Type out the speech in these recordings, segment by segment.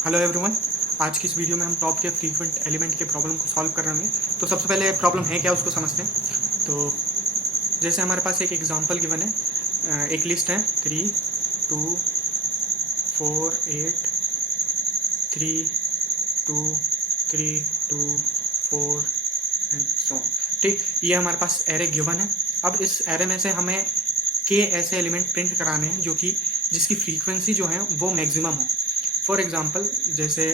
Hello everyone. आज की इस वीडियो में हम टॉप के फ्रीक्वेंट एलिमेंट के प्रॉब्लम को सॉल्व कर रहे हैं। तो सबसे पहले प्रॉब्लम है क्या उसको समझते हैं। तो जैसे हमारे पास एक एग्जांपल गिवन है, एक लिस्ट है 3 2 4 8 3 2 3 2 4 एंड सो ऑन। ठीक, ये हमारे पास एरे गिवन है। अब इस एरे में से हमें के ऐसे एलिमेंट प्रिंट कराने हैं जो कि जिसकी फ्रीक्वेंसी जो है वो मैक्सिमम हो। फॉर एग्जांपल जैसे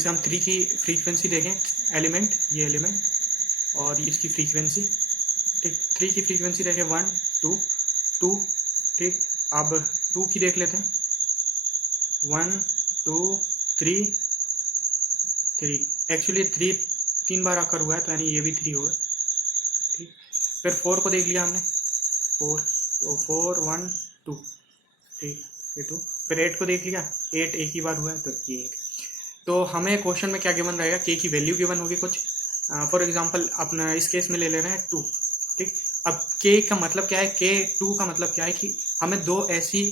हम 3 की फ्रीक्वेंसी देखें, एलिमेंट ये एलिमेंट और इसकी फ्रीक्वेंसी। ठीक, 3 की फ्रीक्वेंसी देखें 1 2 2। ठीक, अब 2 की देख लेते हैं 1 2 3 3। एक्चुअली 3 3 बार आकर हुआ है तो यानी ये भी 3 होगा। ठीक, फिर 4 को देख लिया हमने 4, तो 4 1 2। ठीक, ये 2। फिर 8 को देख लिया, 8 एक ही बार हुआ है तो ये 1। तो हमें क्वेश्चन में क्या गिवन रहेगा, के की वैल्यू गिवन होगी कुछ। फॉर एग्जांपल अपना इस केस में ले रहे हैं 2। ठीक, अब के का मतलब क्या है, के 2 का मतलब क्या है कि हमें दो ऐसी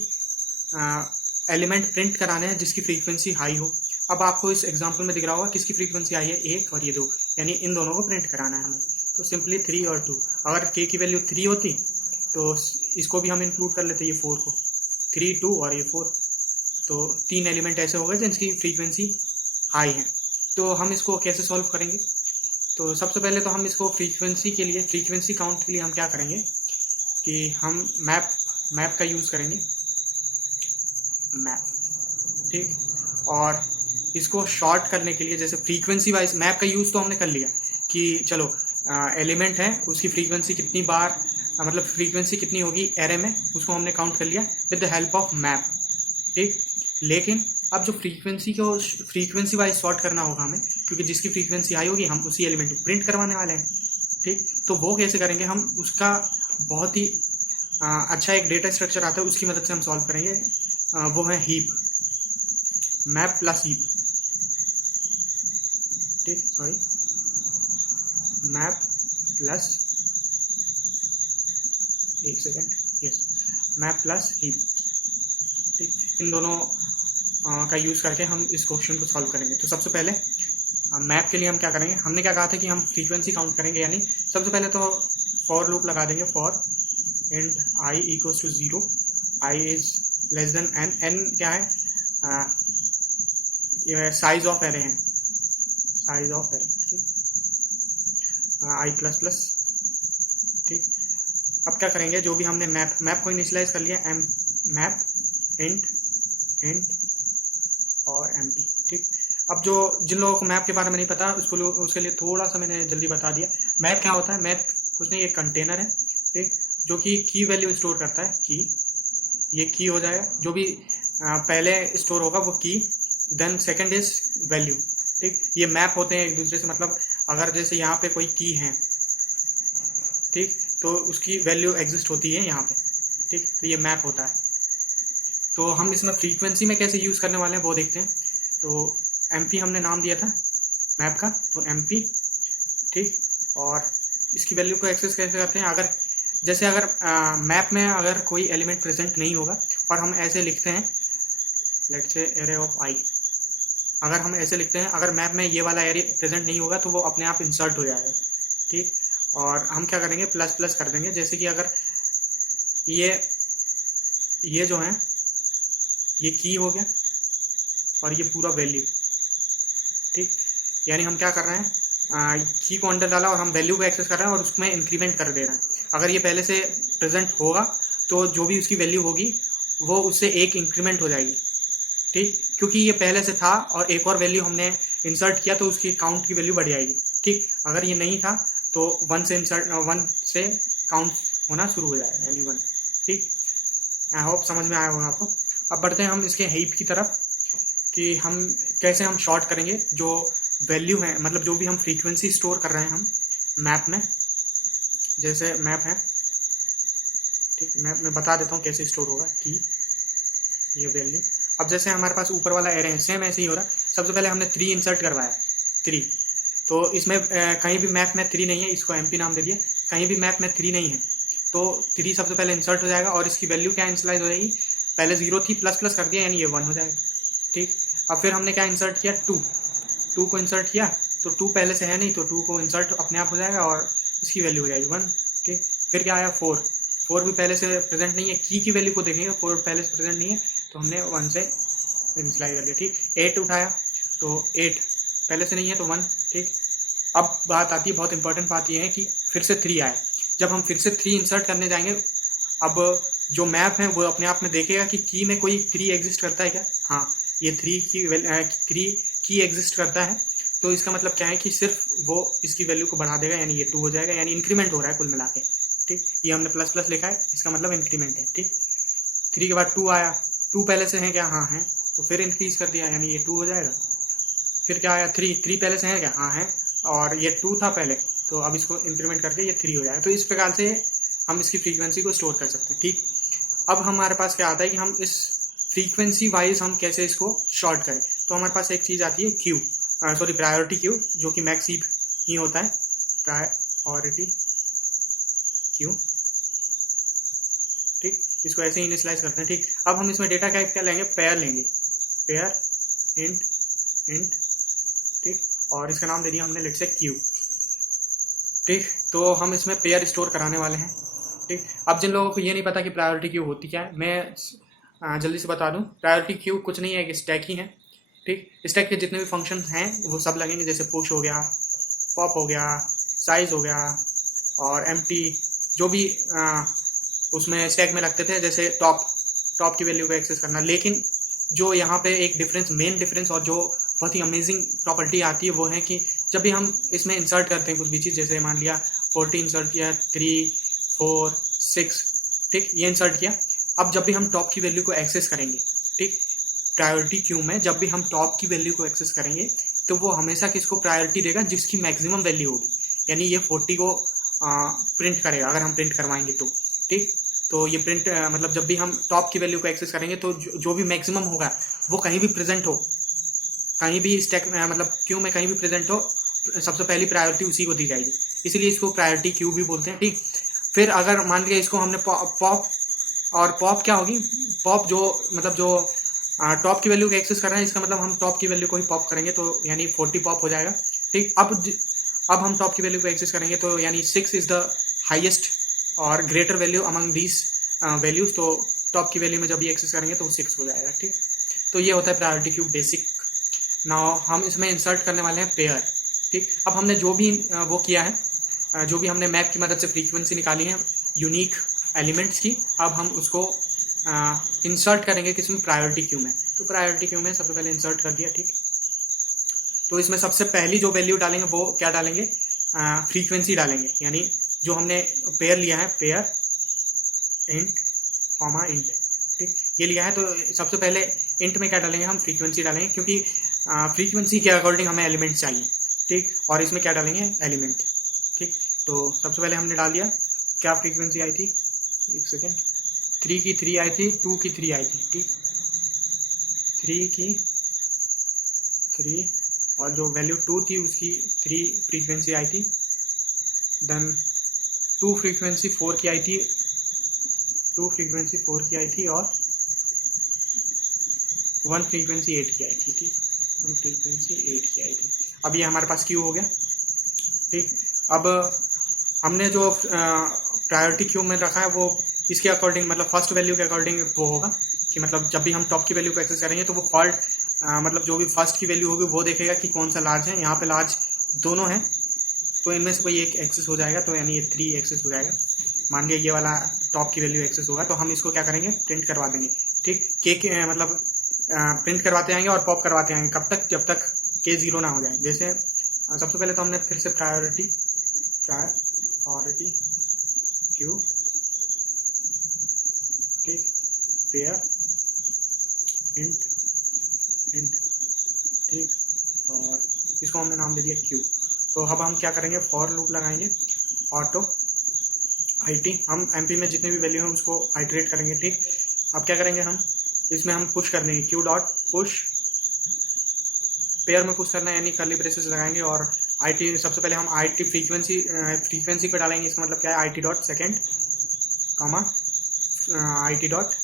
एलिमेंट प्रिंट कराने हैं जिसकी फ्रीक्वेंसी हाई हो। अब आपको इस एग्जांपल में दिख रहा होगा किसकी फ्रीक्वेंसी हाई है, 1 और ये 2, यानी इन दोनों को प्रिंट कराना है हमें। तो सिंपली 3 और 2। अगर के की वैल्यू 3 होती तो इसको भी हम इंक्लूड कर लेते, ये 4 को, 3 2 और ये 4। तो 3 एलिमेंट ऐसे हो गए जिनकी फ्रीक्वेंसी हाई है। तो हम इसको कैसे सॉल्व करेंगे। तो सबसे पहले तो हम इसको फ्रीक्वेंसी के लिए, फ्रीक्वेंसी काउंट के लिए हम क्या करेंगे कि हम मैप का यूज़ करेंगे, मैप। ठीक, और इसको शॉर्ट करने के लिए जैसे फ्रीक्वेंसी वाइज मैप का यूज़ तो हमने कर लिया कि चलो एलिमेंट है उसकी फ्रीक्वेंसी कितनी बार, मतलब फ्रीक्वेंसी कितनी होगी एरे में, उसको हमने काउंट कर लिया with the help of map. ठीक, लेकिन अब जो फ्रीक्वेंसी को फ्रीक्वेंसी वाइज सॉर्ट करना होगा हमें, क्योंकि जिसकी फ्रीक्वेंसी हाई होगी हम उसी एलिमेंट को प्रिंट करवाने वाले हैं। ठीक, तो वो कैसे करेंगे हम, उसका बहुत ही अच्छा एक डेटा स्ट्रक्चर आता है, उसकी मदद से हम सॉल्व करेंगे। वो है हीप, मैप प्लस हीप। ठीक, सॉरी, मैप प्लस, एक second, yes, map plus heap. ठीक, इन दोनों का यूज़ करके हम इस क्वेश्चन को सॉल्व करेंगे। तो सबसे पहले मैप के लिए हम क्या करेंगे, हमने क्या कहा था कि हम फ्रीक्वेंसी काउंट करेंगे, यानी सबसे पहले तो फॉर लूप लगा देंगे, for int i equals to 0, i is less than n. N क्या है, साइज ऑफ एरे है, साइज ऑफ एरे। ठीक, आई प्लस प्लस। ठीक, अब क्या करेंगे, जो भी हमने मैप को इनिशियलाइज कर लिया, एम मैप इंट और एम पी। ठीक, अब जो जिन लोगों को मैप के बारे में नहीं पता उसके लिए थोड़ा सा मैंने जल्दी बता दिया। मैप क्या होता है, मैप कुछ नहीं, एक कंटेनर है। ठीक, जो कि की वैल्यू स्टोर करता है, की, ये की हो जाएगा, जो भी पहले स्टोर होगा वो की, देन सेकंड इज वैल्यू। ठीक, ये मैप होते हैं एक दूसरे से, मतलब अगर जैसे यहाँ पे कोई की है, ठीक, तो उसकी वैल्यू एग्जिस्ट होती है यहाँ पे। ठीक, तो ये मैप होता है। तो हम इसमें फ्रीक्वेंसी में कैसे यूज़ करने वाले हैं वो देखते हैं। तो एमपी हमने नाम दिया था मैप का, तो एमपी। ठीक, और इसकी वैल्यू को एक्सेस कैसे करते हैं, अगर मैप में अगर कोई एलिमेंट प्रेजेंट नहीं होगा और हम ऐसे लिखते हैं, लेट्स से एरे ऑफ आई, अगर हम ऐसे लिखते हैं, अगर मैप में ये वाला एरे प्रेजेंट नहीं होगा तो वो अपने आप इंसर्ट हो जाएगा। ठीक, और हम क्या करेंगे, प्लस प्लस कर देंगे, जैसे कि अगर ये जो है ये की हो गया और ये पूरा वैल्यू। ठीक, यानी हम क्या कर रहे हैं, की को अंडर डाला और हम वैल्यू को एक्सेस कर रहे हैं और उसमें इंक्रीमेंट कर दे रहे हैं। अगर ये पहले से प्रेजेंट होगा तो जो भी उसकी वैल्यू होगी वो उससे एक इंक्रीमेंट हो जाएगी। ठीक, क्योंकि ये पहले से था और एक और वैल्यू हमने इंसर्ट किया तो उसकी काउंट की वैल्यू बढ़ जाएगी। ठीक, अगर ये नहीं था तो 1 से काउंट होना शुरू हो जाएगा, यानी 1। ठीक, आई होप समझ में आया होगा आपको। अब बढ़ते हैं हम इसके हीप की तरफ कि हम कैसे हम शॉर्ट करेंगे जो वैल्यू है, मतलब जो भी हम फ्रीक्वेंसी स्टोर कर रहे हैं हम मैप में। जैसे मैप है, ठीक, मैप में बता देता हूँ कैसे स्टोर होगा कि ये वैल्यू। अब जैसे हमारे पास ऊपर वाला एरे है, सेम ऐसे ही हो रहा है। सबसे पहले हमने 3 इंसर्ट करवाया, 3, तो इसमें कहीं भी मैप में 3 नहीं है, इसको एमपी नाम दे दिया। कहीं भी मैप में 3 नहीं है तो 3 सबसे पहले इंसर्ट हो जाएगा और इसकी वैल्यू क्या इंसलाइज हो जाएगी, पहले 0 थी, प्लस प्लस कर दिया यानी ये 1 हो जाएगा। ठीक। अब फिर हमने क्या इंसर्ट किया, 2 को इंसर्ट किया, तो 2 पहले से है नहीं तो 2 को इंसर्ट अपने आप हो जाएगा और इसकी वैल्यू हो जाएगी 1। ठीक। फिर क्या आया 4 भी पहले से प्रेजेंट नहीं है, की वैल्यू को देखेंगे 4 पहले से प्रेजेंट नहीं है तो हमने 1 से इनिशियलाइज कर दिया। ठीक। 8 उठाया तो 8 पहले से नहीं है तो 1। ठीक। अब बात आती है, बहुत इंपॉर्टेंट बात यह है कि फिर से 3 आया। जब हम फिर से 3 इंसर्ट करने जाएंगे, अब जो मैप है वो अपने आप में देखेगा कि की में कोई 3 एग्जिस्ट करता है क्या। हाँ, ये 3 की एग्जिस्ट करता है, तो इसका मतलब क्या है कि सिर्फ वो इसकी वैल्यू को बढ़ा देगा, यानी ये 2 हो जाएगा, यानी इंक्रीमेंट हो रहा है कुल मिला के। ठीक। ये हमने प्लस प्लस लिखा है, इसका मतलब इंक्रीमेंट है। ठीक। 3 के बाद 2 आया, 2 पहले से है क्या, हाँ है, तो फिर इंक्रीज कर दिया, यानी ये 2 हो जाएगा। फिर क्या आया 3 पहले से है क्या, हाँ है, और ये 2 था पहले, तो अब इसको इंक्रीमेंट करके ये 3 हो जाएगा। तो इस प्रकार से हम इसकी फ्रीक्वेंसी को स्टोर कर सकते हैं। ठीक। अब हमारे पास क्या आता है कि हम इस फ्रीक्वेंसी वाइज हम कैसे इसको शॉर्ट करें। तो हमारे पास एक चीज़ आती है प्रायोरिटी क्यू, जो कि मैक्स हीप ही होता है, प्रायोरिटी क्यू। ठीक। इसको ऐसे ही इनिशियलाइज करते हैं। ठीक। अब हम इसमें डेटा टाइप क्या लेंगे, पेयर लेंगे, पेयर इंट। ठीक। और इसका नाम दे दिया हमने, लेट से क्यू। ठीक। तो हम इसमें पेयर स्टोर कराने वाले हैं। ठीक। अब जिन लोगों को ये नहीं पता कि प्रायोरिटी क्यू होती क्या है, मैं जल्दी से बता दूं। प्रायोरिटी क्यू कुछ नहीं है, एक स्टैक ही है। ठीक। स्टैक के जितने भी फंक्शन हैं वो सब लगेंगे, जैसे पुश हो गया, पॉप हो गया, साइज हो गया, और एम्प्टी, जो भी उसमें स्टैक में लगते थे, जैसे टॉप की वैल्यू को एक्सेस करना। लेकिन जो यहाँ पे एक डिफरेंस, मेन डिफरेंस और जो बहुत ही अमेजिंग प्रॉपर्टी आती है वो है कि जब भी हम इसमें इंसर्ट करते हैं कुछ भी चीज़, जैसे मान लिया 40 इंसर्ट किया, 3, 4, 6, ठीक, ये इंसर्ट किया। अब जब भी हम टॉप की वैल्यू को एक्सेस करेंगे, ठीक, प्रायोरिटी क्यू में जब भी हम टॉप की वैल्यू को एक्सेस करेंगे तो वो हमेशा किसको प्रायोरिटी देगा, जिसकी मैक्सिमम वैल्यू होगी। यानी ये 40 को प्रिंट करेगा अगर हम प्रिंट करवाएंगे तो। ठीक। तो ये प्रिंट मतलब जब भी हम टॉप की वैल्यू को एक्सेस करेंगे तो जो भी मैक्सिमम होगा वो कहीं भी प्रेजेंट हो, कहीं भी स्टैक में मतलब क्यू में कहीं भी प्रेजेंट हो, सबसे पहली प्रायोरिटी उसी को दी जाएगी, इसलिए इसको प्रायोरिटी क्यू भी बोलते हैं। ठीक। फिर अगर मान लिया इसको हमने पॉप, और पॉप क्या होगी, पॉप जो मतलब जो टॉप की वैल्यू को एक्सेस कर रहे हैं, इसका मतलब हम टॉप की वैल्यू को ही पॉप करेंगे तो यानी 40 पॉप हो जाएगा। ठीक। अब हम टॉप की वैल्यू को एक्सेस करेंगे तो यानी 6 इज द हाईएस्ट और greater value among these values, तो टॉप की वैल्यू में जब ये एक्सेस करेंगे तो 6 हो जाएगा। ठीक। तो ये होता है प्रायोरिटी क्यू बेसिक। नाउ हम इसमें इंसर्ट करने वाले हैं पेयर। ठीक। अब हमने जो भी वो किया है, जो भी हमने मैप की मदद से फ्रीक्वेंसी निकाली है यूनिक एलिमेंट्स की, अब हम उसको इंसर्ट करेंगे किसमें, प्रायोरिटी क्यू में। तो प्रायोरिटी क्यू में सबसे पहले इंसर्ट कर दिया। ठीक। तो इसमें सबसे पहली जो वैल्यू डालेंगे वो क्या डालेंगे, फ्रीक्वेंसी डालेंगे, यानी जो हमने पेयर लिया है, पेयर इंट कॉमा इंट। ठीक। ये लिया है तो सबसे पहले इंट में क्या डालेंगे, हम फ्रीक्वेंसी डालेंगे, क्योंकि फ्रीक्वेंसी के अकॉर्डिंग हमें एलिमेंट चाहिए। ठीक। और इसमें क्या डालेंगे, एलिमेंट। ठीक। तो सबसे पहले हमने डाल दिया, क्या फ्रीक्वेंसी आई थी, एक सेकेंड, 3 की 3 आई थी, 2 की 3 आई थी। ठीक। 3 की 3 और जो वैल्यू 2 थी उसकी 3 फ्रीक्वेंसी आई थी। देन 2 फ्रीक्वेंसी 4 की आई थी, 2 फ्रीक्वेंसी 4 की आई थी, और 1 फ्रीक्वेंसी 8 की आई थी। ठीक। 1 फ्रीक्वेंसी 8 की आई थी। अब ये हमारे पास क्यू हो गया। ठीक। अब हमने जो प्रायोरिटी क्यू में रखा है वो इसके अकॉर्डिंग, मतलब फर्स्ट वैल्यू के अकॉर्डिंग वो होगा कि मतलब जब भी हम टॉप की वैल्यू को एक्सेस करेंगे तो वो फॉल्ट मतलब जो भी फर्स्ट की वैल्यू होगी वो देखेगा कि कौन सा लार्ज है। यहाँ पे लार्ज दोनों हैं तो इनमें से कोई एक एक्सेस हो जाएगा, तो यानी ये 3 एक्सेस हो जाएगा। मान लिया ये वाला टॉप की वैल्यू एक्सेस होगा तो हम इसको क्या करेंगे, प्रिंट करवा देंगे। ठीक। के मतलब प्रिंट करवाते आएंगे और पॉप करवाते आएंगे, कब तक, जब तक के 0 ना हो जाए। जैसे सबसे पहले तो हमने फिर से प्रायोरिटी क्यू, ठीक, पेयर इंट, ठीक, और इसको हमने नाम दे दिया क्यू। तो अब हम क्या करेंगे, फॉर लूप लगाएंगे, ऑटो IT, हम एमपी में जितने भी वैल्यू हैं उसको आइटरेट करेंगे। ठीक। अब क्या करेंगे, हम इसमें हम पुश कर देंगे, क्यू डॉट पुश, पेयर में पुश करना है यानी कर्ली ब्रेसेस लगाएंगे, और IT सबसे पहले हम IT फ्रीक्वेंसी पे डालेंगे। इसका मतलब क्या है, IT dot second comma IT dot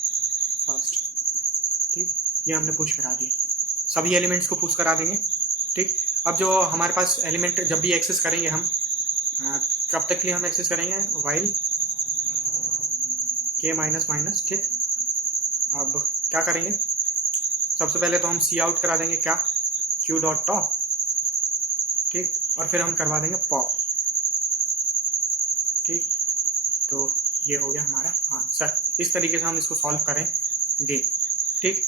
first. ठीक। ये हमने पुश करा दिया। सभी एलिमेंट्स को पुश करा देंगे। ठीक, अब जो हमारे पास एलिमेंट जब भी एक्सेस करेंगे हम, कब तक के लिए हम एक्सेस करेंगे, वाइल के माइनस माइनस। ठीक, अब क्या करेंगे, सबसे पहले तो हम सी आउट करा देंगे क्या, क्यू डॉट टॉप। ठीक, और फिर हम करवा देंगे पॉप। ठीक, तो ये हो गया हमारा आंसर। इस तरीके से हम इसको सॉल्व करेंगे। ठीक।